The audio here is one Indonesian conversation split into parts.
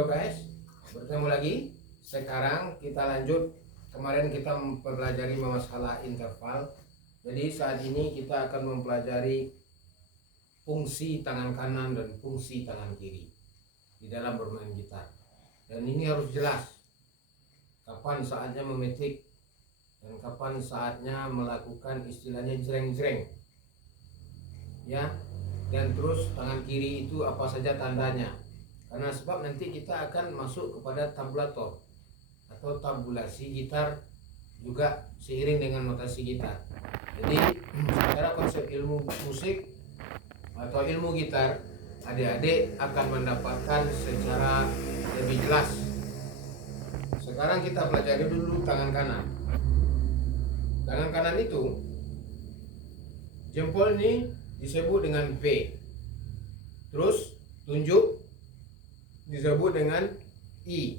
Halo guys, bertemu lagi. Sekarang kita lanjut. Kemarin kita mempelajari masalah interval. Jadi saat ini kita akan mempelajari fungsi tangan kanan dan fungsi tangan kiri di dalam bermain gitar. Dan ini harus jelas kapan saatnya memetik dan kapan saatnya melakukan istilahnya jreng-jreng, ya. Dan terus tangan kiri itu apa saja tandanya. Karena sebab nanti kita akan masuk kepada tabulator atau tabulasi gitar juga seiring dengan notasi gitar. Jadi secara konsep ilmu musik atau ilmu gitar, adik-adik akan mendapatkan secara lebih jelas. Sekarang kita pelajari dulu tangan kanan. Tangan kanan itu jempol ini disebut dengan V. Terus tunjuk disebut dengan I.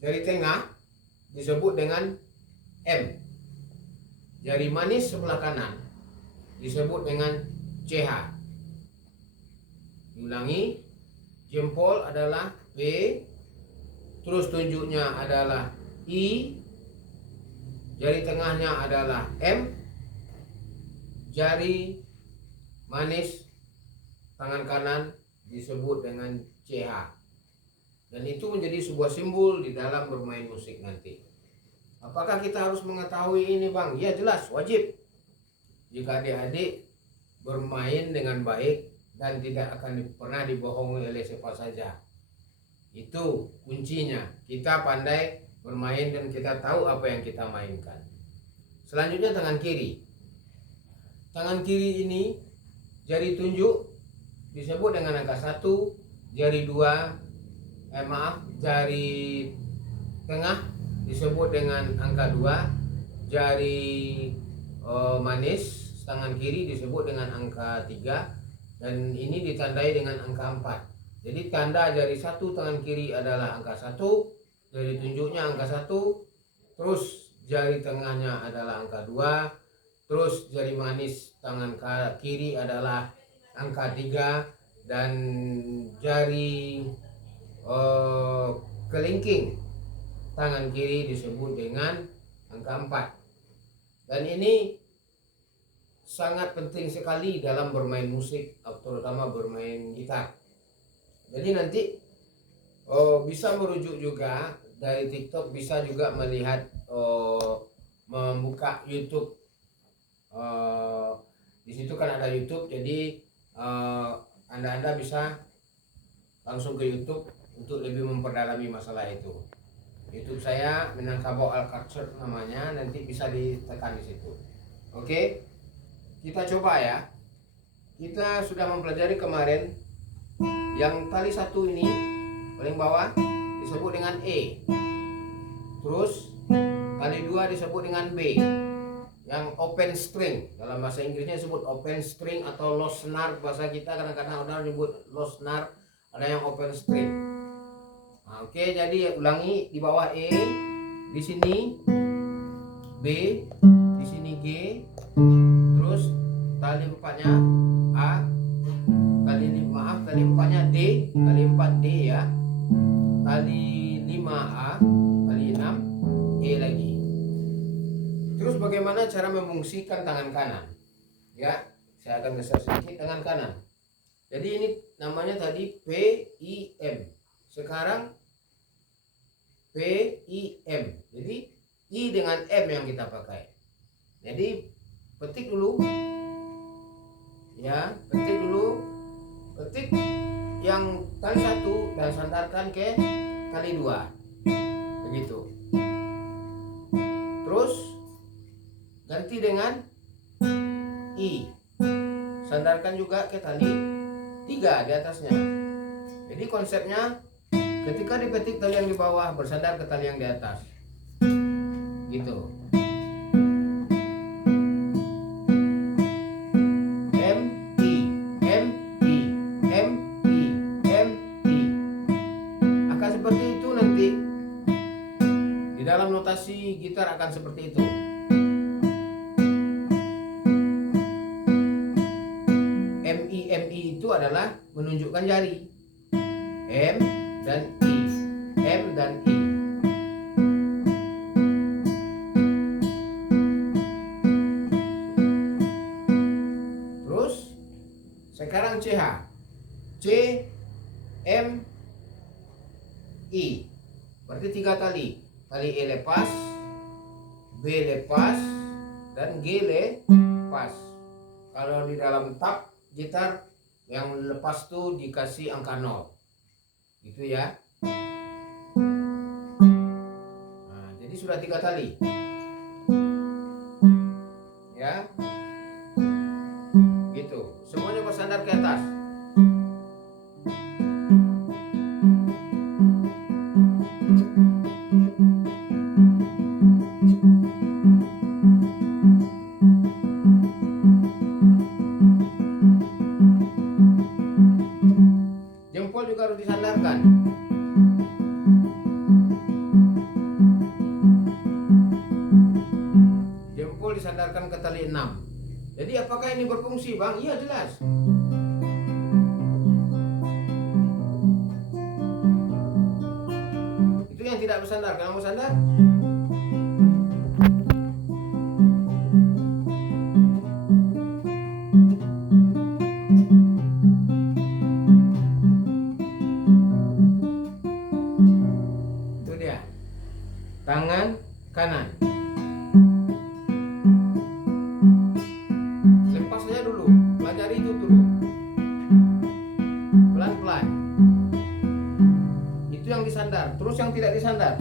Jari tengah disebut dengan M. Jari manis sebelah kanan disebut dengan CH. Diulangi, jempol adalah V, terus tunjuknya adalah I, jari tengahnya adalah M, jari manis tangan kanan disebut dengan CH. Dan itu menjadi sebuah simbol di dalam bermain musik nanti. Apakah kita harus mengetahui ini, Bang? Ya, jelas, wajib. Jika adik-adik bermain dengan baik dan tidak akan pernah dibohongi oleh siapa saja. Itu kuncinya. Kita pandai bermain dan kita tahu apa yang kita mainkan. Selanjutnya tangan kiri. Tangan kiri ini jari tunjuk disebut dengan angka 1, jari 2, jari tengah disebut dengan angka 2, jari manis tangan kiri disebut dengan angka 3, dan ini ditandai dengan angka 4. Jadi tanda jari 1 tangan kiri adalah angka 1, jari tunjuknya angka 1, terus jari tengahnya adalah angka 2, terus jari manis tangan kiri adalah angka 3, dan jari kelingking tangan kiri disebut dengan angka 4. Dan ini sangat penting sekali dalam bermain musik, terutama bermain gitar. Jadi nanti bisa merujuk juga dari TikTok, bisa juga melihat membuka YouTube. Di situ kan ada YouTube, jadi anda bisa langsung ke YouTube untuk lebih memperdalami masalah itu. YouTube saya Minangkabau Alculture namanya, nanti bisa ditekan di situ. Oke, kita coba ya. Kita sudah mempelajari kemarin yang tali 1 ini paling bawah disebut dengan E. Terus tali 2 disebut dengan B. Yang open string, dalam bahasa Inggrisnya disebut open string atau low snare, bahasa kita kadang-kadang orang menyebut low snare, ada yang open string. Nah, oke, jadi ulangi, di bawah E, di sini B, di sini G, terus tali 4-nya A, tali 4-nya D, tali 4D ya, tali 5A, tali 6 E lagi. Terus bagaimana cara memfungsikan tangan kanan? Ya, saya akan geser sedikit tangan kanan. Jadi ini namanya tadi PIM. Sekarang PIM. Jadi I dengan M yang kita pakai. Jadi petik dulu. Ya, petik dulu. Petik yang tali 1 dan sandarkan ke tali 2. Begitu. Terus ganti dengan I, sandarkan juga ke tali 3 di atasnya. Jadi konsepnya ketika dipetik tali yang di bawah bersandar ke tali yang di atas, gitu. M I M I M I M I. Akan seperti itu nanti di dalam notasi gitar, akan seperti itu. MI itu adalah menunjukkan jari. M dan I. M dan I. Terus sekarang CH. C, M, I. Berarti 3 tali. Tali E lepas, B lepas, dan G lepas. Kalau di dalam tab gitar yang lepas tuh dikasih angka 0. Gitu ya. Nah, jadi sudah 3 tali. Ya. Gitu. Semuanya bersandar ke atas. Jempol juga harus disandarkan. Jempol disandarkan ke tali 6. Jadi apakah ini berfungsi, Bang? Iya, jelas. Itu yang tidak bersandar. Kalau bersandar, itu dia. Tangan kanan. Lepas saja dulu. Pelajari itu dulu. Pelan-pelan. Itu yang disandar. Terus yang tidak disandar.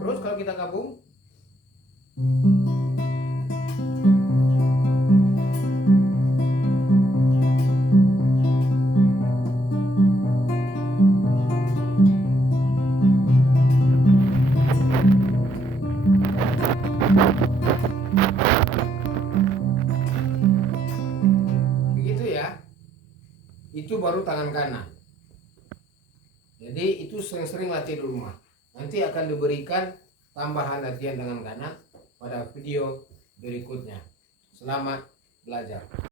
Terus kalau kita gabung, begitu ya. Itu baru tangan kanan. Jadi itu sering-sering latih di rumah. Nanti akan diberikan tambahan latihan tangan kanan pada video berikutnya. Selamat belajar.